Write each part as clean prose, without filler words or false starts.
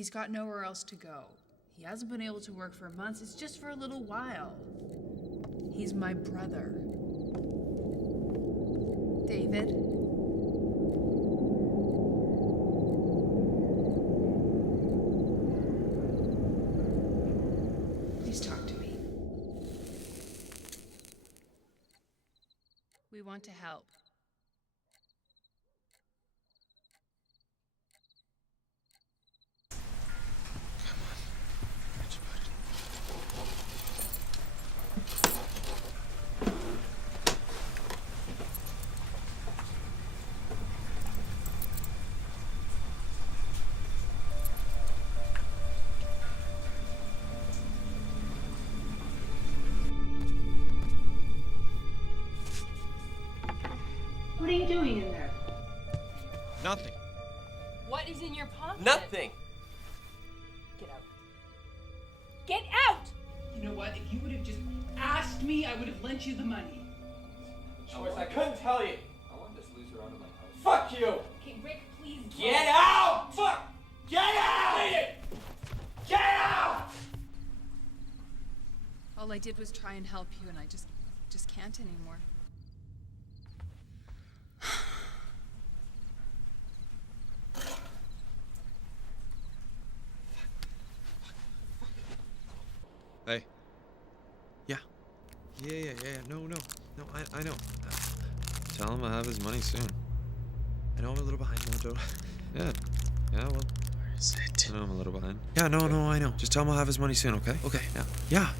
He's got nowhere else to go. He hasn't been able to work for months. It's just for a little while. He's my brother. David? Please talk to me. We want to help. What are you doing in there? Nothing. What is in your pocket? Nothing. Get out. Get out! You know what? If you would have just asked me, I would have lent you the money. I couldn't tell you. I want this loser out of my house. Fuck you! Okay, Rick, please go. Get out! Fuck! Get out! Get out! All I did was try and help you, and I just can't anymore. Hey. Yeah. Yeah. No, I know. Tell him I'll have his money soon. I know I'm a little behind, no, don't. Yeah, well. Where is it? I know I'm a little behind. Yeah, no, I know. Just tell him I'll have his money soon, okay? Okay, yeah.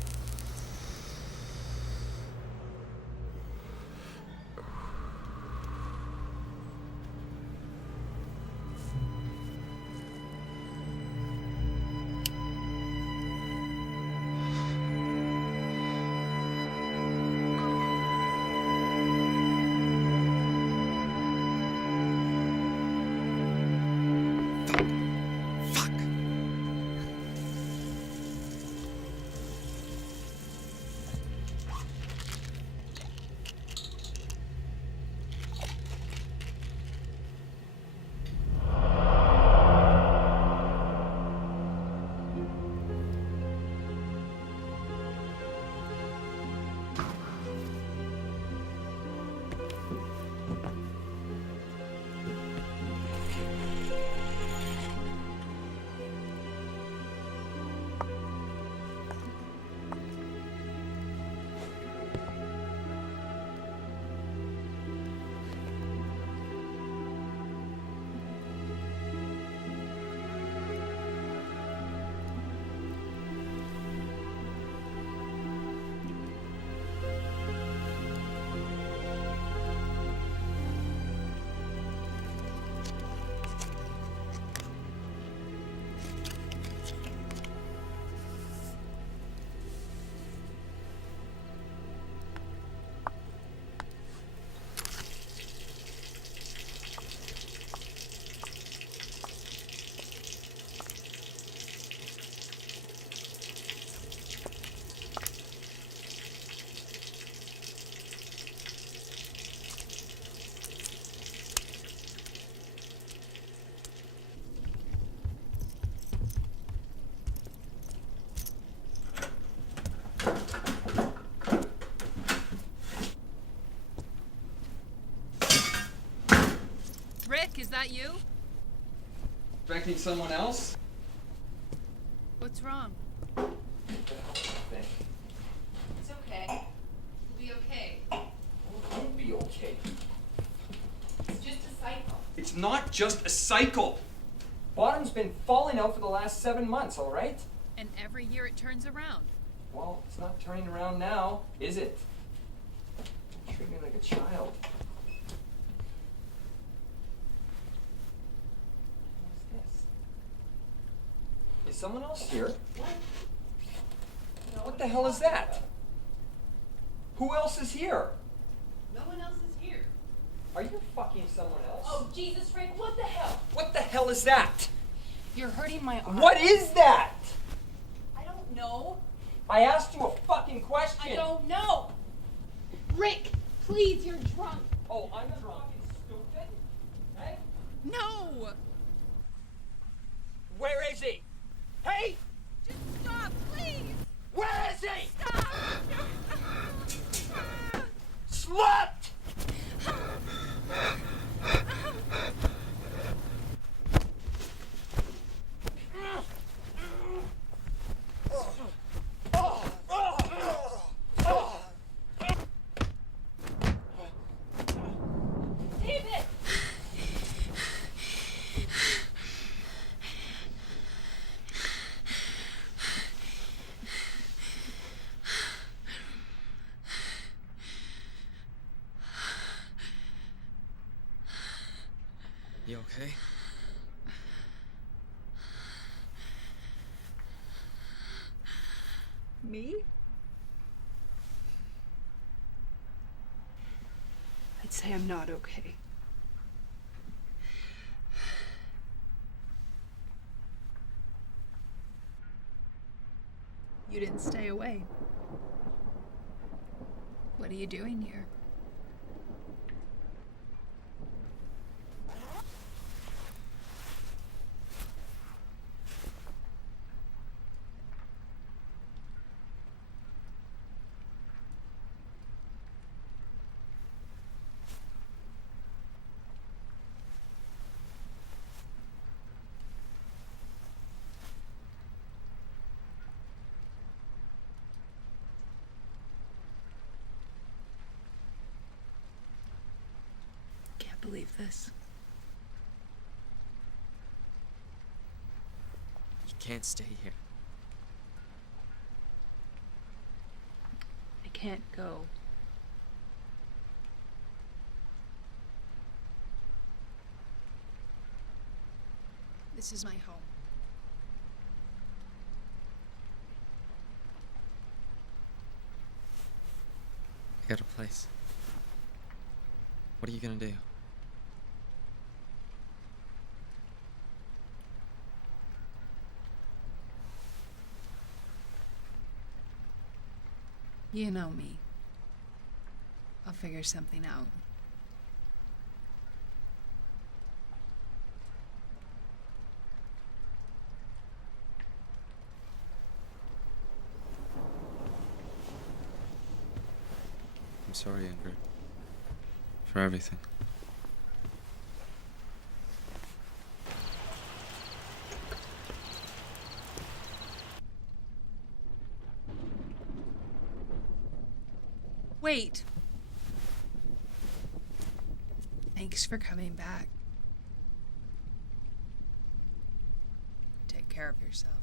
Rick, is that you? Expecting someone else? What's wrong? It's okay. We'll be okay. Won't be okay. It's just a cycle. It's not just a cycle. Bottom's been falling out for the last 7 months, all right? And every year it turns around. Well, it's not turning around now, is it? Don't treat me like a child. What's this? Is someone else here? What the hell is that? Who else is here? No one else is here. Are you fucking someone else? Oh, Jesus, Rick, what the hell? What the hell is that? You're hurting my arm. What is that? I don't know. I asked you a fucking question. I don't know. Rick, please, you're drunk. Oh, I'm fucking stupid? Hey? No! Where is he? Where is he? Slut! David! You okay? Me? I'd say I'm not okay. You didn't stay away. What are you doing here? Can't believe this. You can't stay here. I can't go. This is my home. I got a place. What are you gonna do? You know me. I'll figure something out. I'm sorry, Ingrid. For everything. Wait. Thanks for coming back. Take care of yourself.